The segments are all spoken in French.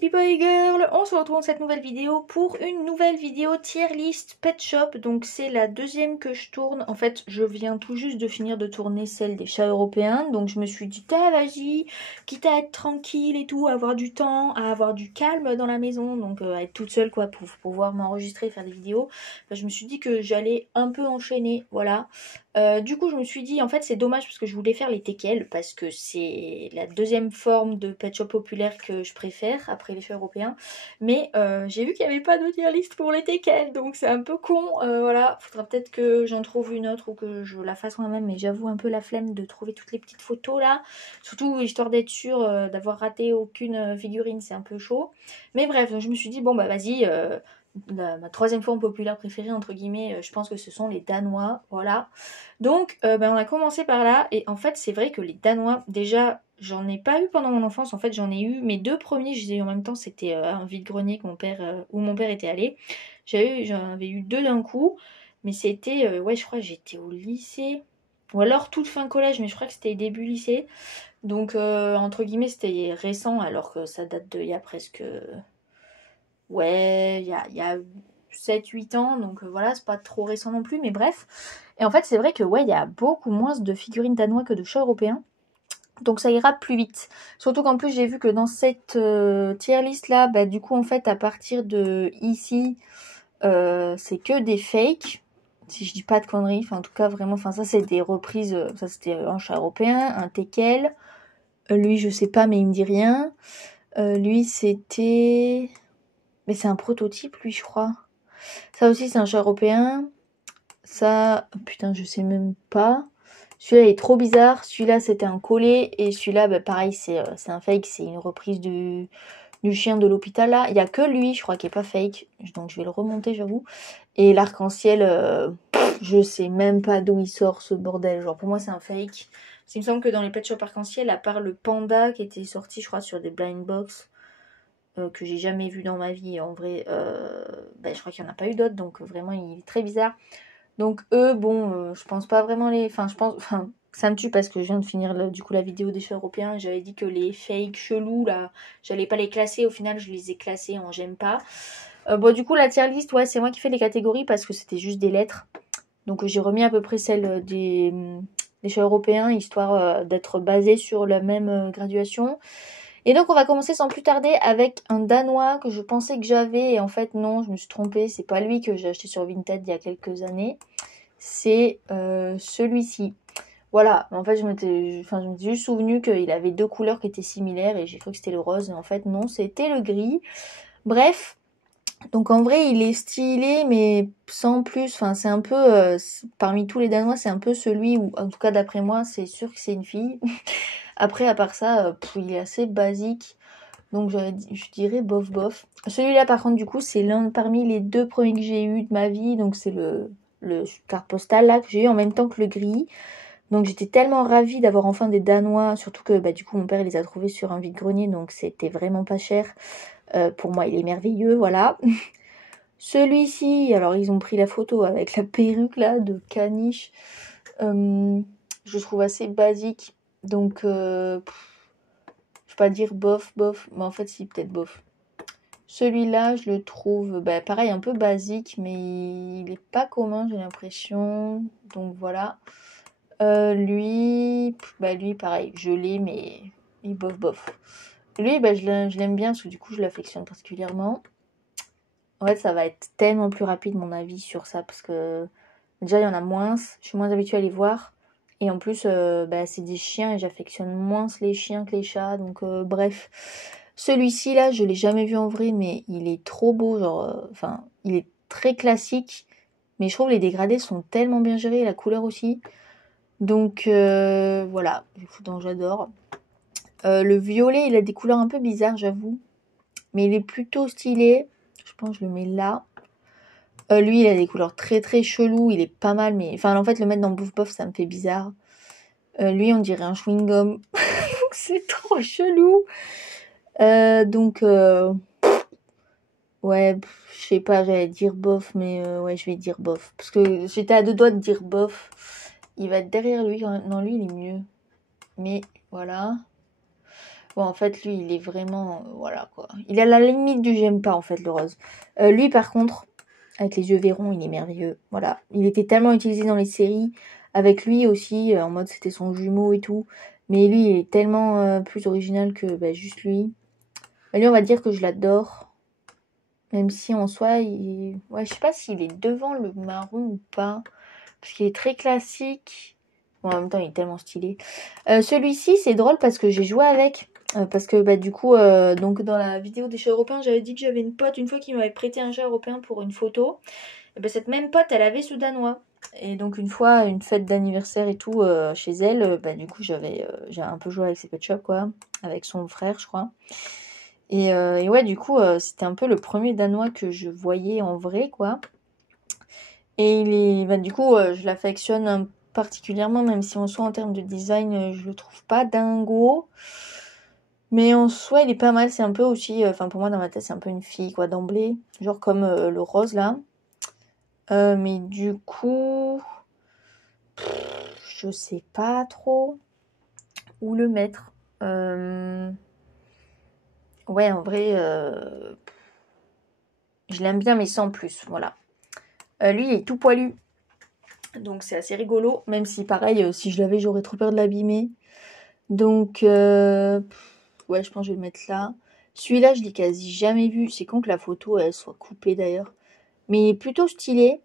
people et girls, on se retrouve dans cette nouvelle vidéo pour une nouvelle vidéo tier list pet shop. Donc c'est la deuxième que je tourne. En fait je viens tout juste de finir de tourner celle des chats européens. Donc je me suis dit vas-y, quitte à être tranquille et tout, à avoir du temps, à avoir du calme dans la maison. Donc à être toute seule quoi pour pouvoir m'enregistrer et faire des vidéos. Je me suis dit que j'allais un peu enchaîner, voilà. Du coup je me suis dit en fait c'est dommage parce que je voulais faire les teckels parce que c'est la deuxième forme de pet shop populaire que je préfère après les chats européens, mais j'ai vu qu'il n'y avait pas de tier list pour les teckels donc c'est un peu con, voilà, faudra peut-être que j'en trouve une autre ou que je la fasse moi-même, mais j'avoue un peu la flemme de trouver toutes les petites photos là, surtout histoire d'être sûre d'avoir raté aucune figurine, c'est un peu chaud, mais bref, donc je me suis dit bon bah vas-y, ma troisième forme populaire préférée entre guillemets, je pense que ce sont les Danois, voilà. Donc on a commencé par là, et en fait c'est vrai que les Danois, déjà j'en ai pas eu pendant mon enfance, en fait j'en ai eu, mes deux premiers je les ai eu en même temps, c'était un vide-grenier que où mon père était allé, j'en avais eu deux d'un coup, mais c'était, ouais je crois que j'étais au lycée, ou alors toute fin collège, mais je crois que c'était début lycée, donc entre guillemets c'était récent alors que ça date de il y a presque... Ouais, il y a 7-8 ans, donc voilà, c'est pas trop récent non plus, mais bref. Et en fait, c'est vrai que ouais, il y a beaucoup moins de figurines danois que de chats européens. Donc ça ira plus vite. Surtout qu'en plus, j'ai vu que dans cette tier list là, bah du coup, en fait, à partir de ici, c'est que des fakes. Si je dis pas de conneries, enfin en tout cas vraiment, enfin ça c'est des reprises, ça c'était un chat européen, un teckel. Lui, je sais pas, mais il me dit rien. Lui, c'était... Mais c'est un prototype, lui, je crois. Ça aussi, c'est un chat européen. Ça, putain, je sais même pas. Celui-là, il est trop bizarre. Celui-là, c'était un collet. Et celui-là, bah, pareil, c'est un fake. C'est une reprise du chien de l'hôpital, là. Il n'y a que lui, je crois, qui est pas fake. Donc, je vais le remonter, j'avoue. Et l'arc-en-ciel, je sais même pas d'où il sort, ce bordel. Genre, pour moi, c'est un fake. Il me semble que dans les pet shop arc-en-ciel, à part le panda qui était sorti, je crois, sur des blind box, que j'ai jamais vu dans ma vie, en vrai, je crois qu'il n'y en a pas eu d'autres, donc vraiment il est très bizarre. Donc eux, bon, je pense pas vraiment les... Enfin, ça me tue parce que je viens de finir du coup la vidéo des chats européens, j'avais dit que les fakes chelous, là, j'allais pas les classer, au final je les ai classés en j'aime pas. Bon, du coup la tier list, ouais, c'est moi qui fais les catégories parce que c'était juste des lettres. Donc j'ai remis à peu près celle des chats européens, histoire d'être basée sur la même graduation. Et donc on va commencer sans plus tarder avec un danois que je pensais que j'avais, et en fait non, je me suis trompée, c'est pas lui que j'ai acheté sur Vinted il y a quelques années, c'est celui-ci. Voilà, en fait je m'étais juste souvenu qu'il avait deux couleurs qui étaient similaires et j'ai cru que c'était le rose, et en fait non, c'était le gris. Bref, donc en vrai il est stylé mais sans plus, enfin c'est un peu, parmi tous les danois c'est un peu celui où, en tout cas d'après moi, c'est sûr que c'est une fille. Après à part ça, il est assez basique. Donc je dirais bof bof. Celui-là par contre du coup c'est l'un parmi les deux premiers que j'ai eu de ma vie. Donc c'est le carte postale là que j'ai eu en même temps que le gris. Donc j'étais tellement ravie d'avoir enfin des Danois. Surtout que du coup mon père il les a trouvés sur un vide-grenier. Donc c'était vraiment pas cher. Pour moi il est merveilleux, voilà. Celui-ci, alors ils ont pris la photo avec la perruque là de caniche. Je trouve assez basique. Donc je vais pas dire bof, mais en fait si, peut-être bof. Celui-là, je le trouve, pareil, un peu basique, mais il est pas commun, j'ai l'impression. Donc voilà. Lui, pareil, je l'ai, mais il bof bof. Lui, je l'aime bien, parce que du coup, je l'affectionne particulièrement. En fait, ça va être tellement plus rapide, mon avis, sur ça, parce que déjà, il y en a moins, je suis moins habituée à les voir. Et en plus, c'est des chiens et j'affectionne moins les chiens que les chats. Donc bref. Celui-ci là, je l'ai jamais vu en vrai, mais il est trop beau. Genre, il est très classique. Mais je trouve les dégradés sont tellement bien gérés, la couleur aussi. Donc voilà, donc j'adore. Le violet, il a des couleurs un peu bizarres, j'avoue. Mais il est plutôt stylé. Je pense que je le mets là. Lui, il a des couleurs très très cheloues, il est pas mal, mais... Enfin, en fait, le mettre dans Bouf Bof, ça me fait bizarre. Lui, on dirait un chewing-gum. C'est trop chelou. Ouais, je sais pas, j'allais dire bof, mais ouais, je vais dire bof. Parce que j'étais à deux doigts de dire bof. Il va être derrière lui quand même. Non, lui, il est mieux. Mais voilà. Quoi, en fait, lui, il est vraiment... voilà, quoi. Il est à la limite du j'aime pas, en fait, le rose. Lui, par contre, avec les yeux verrons, il est merveilleux. Voilà. Il était tellement utilisé dans les séries. Avec lui aussi, en mode c'était son jumeau et tout. Mais lui, il est tellement plus original que juste lui. Lui, on va dire que je l'adore. Même si en soi, ouais, je sais pas s'il est devant le marron ou pas. Parce qu'il est très classique. Bon, en même temps, il est tellement stylé. Celui-ci, c'est drôle parce que j'ai joué avec. Parce que du coup, donc dans la vidéo des chats européens, j'avais dit que j'avais une pote une fois qui m'avait prêté un chat européen pour une photo. Et cette même pote, elle avait ce danois. Et donc une fois, une fête d'anniversaire et tout chez elle, du coup j'ai un peu joué avec ses pet shops quoi, avec son frère je crois. Et ouais du coup c'était un peu le premier danois que je voyais en vrai quoi. Et il est, du coup je l'affectionne particulièrement même si en soi en termes de design je le trouve pas dingo. Mais en soi il est pas mal, c'est un peu aussi, pour moi dans ma tête c'est un peu une fille quoi d'emblée, genre comme le rose là. Mais du coup, je sais pas trop où le mettre. Ouais, en vrai, je l'aime bien, mais sans plus. Voilà. Lui, il est tout poilu. Donc, c'est assez rigolo. Même si, pareil, si je l'avais, j'aurais trop peur de l'abîmer. Donc, ouais, je pense que je vais le mettre là. Celui-là, je l'ai quasi jamais vu. C'est con que la photo, elle soit coupée d'ailleurs. Mais il est plutôt stylé.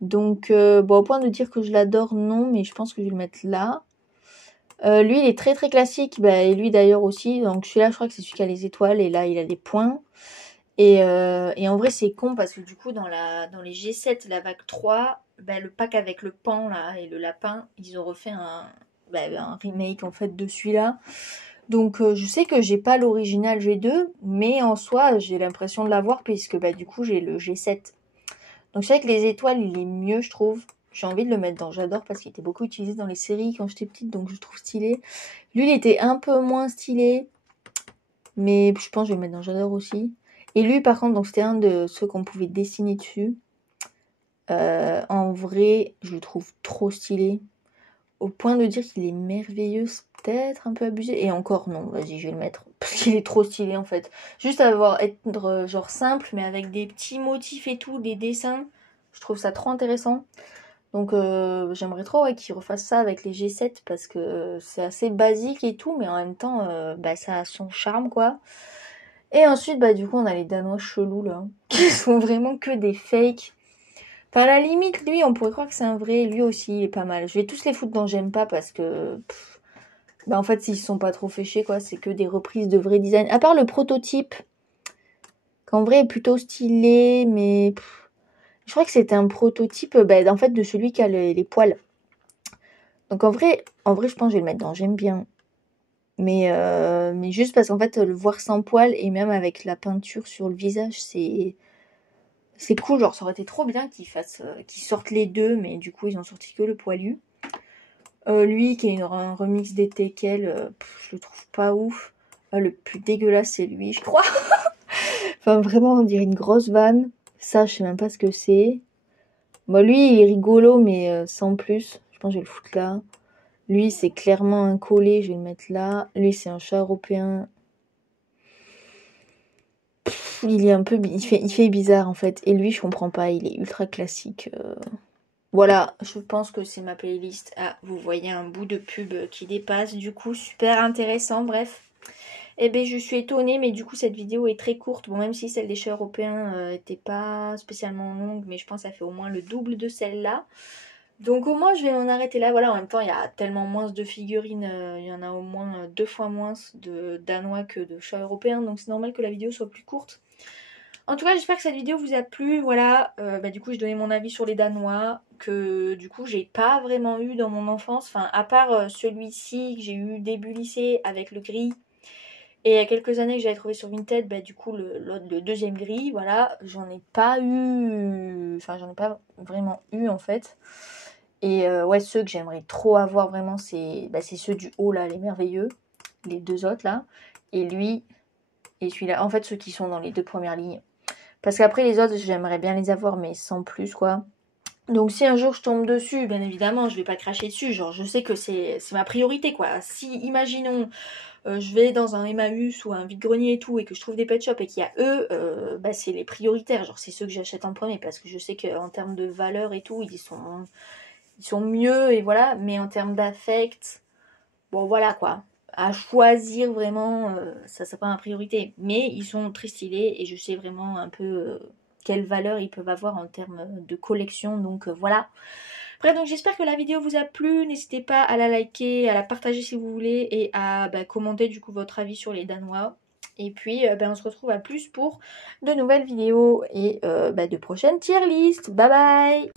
Donc, au point de dire que je l'adore, non. Mais je pense que je vais le mettre là. Lui, il est très très classique. Et lui d'ailleurs aussi. Donc celui-là, je crois que c'est celui qui a les étoiles. Et là, il a des points. Et en vrai, c'est con parce que du coup, dans les G7, la vague 3, le pack avec le pan là et le lapin, ils ont refait un remake en fait de celui-là. Donc je sais que j'ai pas l'original G2, mais en soi, j'ai l'impression de l'avoir puisque du coup, j'ai le G7. Donc c'est vrai que les étoiles, il est mieux, je trouve. J'ai envie de le mettre dans J'adore parce qu'il était beaucoup utilisé dans les séries quand j'étais petite, donc je le trouve stylé. Lui, il était un peu moins stylé, mais je pense que je vais le mettre dans J'adore aussi. Et lui, par contre, donc c'était un de ceux qu'on pouvait dessiner dessus. En vrai, je le trouve trop stylé. Au point de dire qu'il est merveilleux, c'est peut-être un peu abusé. Et encore, non, vas-y, je vais le mettre. Parce qu'il est trop stylé, en fait. Juste être genre simple, mais avec des petits motifs et tout, des dessins. Je trouve ça trop intéressant. Donc j'aimerais trop qu'il refasse ça avec les G7 parce que c'est assez basique et tout, mais en même temps, ça a son charme, quoi. Et ensuite, du coup, on a les Danois chelous, là, qui sont vraiment que des fakes. Enfin, à la limite, lui, on pourrait croire que c'est un vrai. Lui aussi, il est pas mal. Je vais tous les foutre dans J'aime pas parce que... en fait, s'ils sont pas trop féchés, quoi, c'est que des reprises de vrais designs. À part le prototype, qu'en vrai est plutôt stylé, mais... je crois que c'était un prototype, en fait, de celui qui a les poils. Donc en vrai, je pense que je vais le mettre dans J'aime bien. Mais juste parce qu'en fait, le voir sans poils et même avec la peinture sur le visage, c'est cool. Genre, ça aurait été trop bien qu'ils sortent les deux, mais du coup, ils ont sorti que le poilu. Lui, qui est un remix des Tekel, je le trouve pas ouf. Le plus dégueulasse, c'est lui, je crois. Enfin, vraiment, on dirait une grosse vanne. Ça, je sais même pas ce que c'est. Lui, il est rigolo, mais sans plus. Je pense que je vais le foutre là. Lui, c'est clairement un collet, je vais le mettre là. Lui, c'est un chat européen. Il est un peu... il fait bizarre, en fait. Et lui, je comprends pas, il est ultra classique. Voilà, je pense que c'est ma playlist. Ah, vous voyez un bout de pub qui dépasse. Du coup, super intéressant, bref. Je suis étonnée, mais du coup, cette vidéo est très courte. Bon, même si celle des chats européens était pas spécialement longue, mais je pense que ça fait au moins le double de celle-là. Donc au moins je vais m'en arrêter là. Voilà, en même temps il y a tellement moins de figurines, il y en a au moins 2 fois moins de danois que de chats européens. Donc c'est normal que la vidéo soit plus courte. En tout cas j'espère que cette vidéo vous a plu. Voilà, du coup j'ai donné mon avis sur les danois. Que du coup j'ai pas vraiment eu dans mon enfance. Enfin à part celui-ci que j'ai eu début lycée avec le gris. Et il y a quelques années que j'avais trouvé sur Vinted, du coup le deuxième gris. Voilà, j'en ai pas eu... Enfin j'en ai pas vraiment eu en fait. Et ouais, ceux que j'aimerais trop avoir vraiment, c'est ceux du haut là, les merveilleux. Les deux autres là. Et lui et celui-là. En fait, ceux qui sont dans les 2 premières lignes. Parce qu'après les autres, j'aimerais bien les avoir, mais sans plus quoi. Donc si un jour je tombe dessus, bien évidemment, je vais pas cracher dessus. Genre, je sais que c'est ma priorité, quoi. Si, imaginons, je vais dans un Emmaüs ou un vide-grenier et tout, et que je trouve des pet shops et qu'il y a eux, bah c'est les prioritaires. Genre, c'est ceux que j'achète en premier parce que je sais qu'en termes de valeur et tout, ils sont mieux et voilà. Mais en termes d'affect, bon voilà quoi. À choisir vraiment, ça c'est pas ma priorité. Mais ils sont très stylés et je sais vraiment un peu quelle valeur ils peuvent avoir en termes de collection. Donc voilà. Bref, donc j'espère que la vidéo vous a plu. N'hésitez pas à la liker, à la partager si vous voulez et à commenter du coup votre avis sur les Danois. Et puis on se retrouve à plus pour de nouvelles vidéos et de prochaines tier list. Bye bye.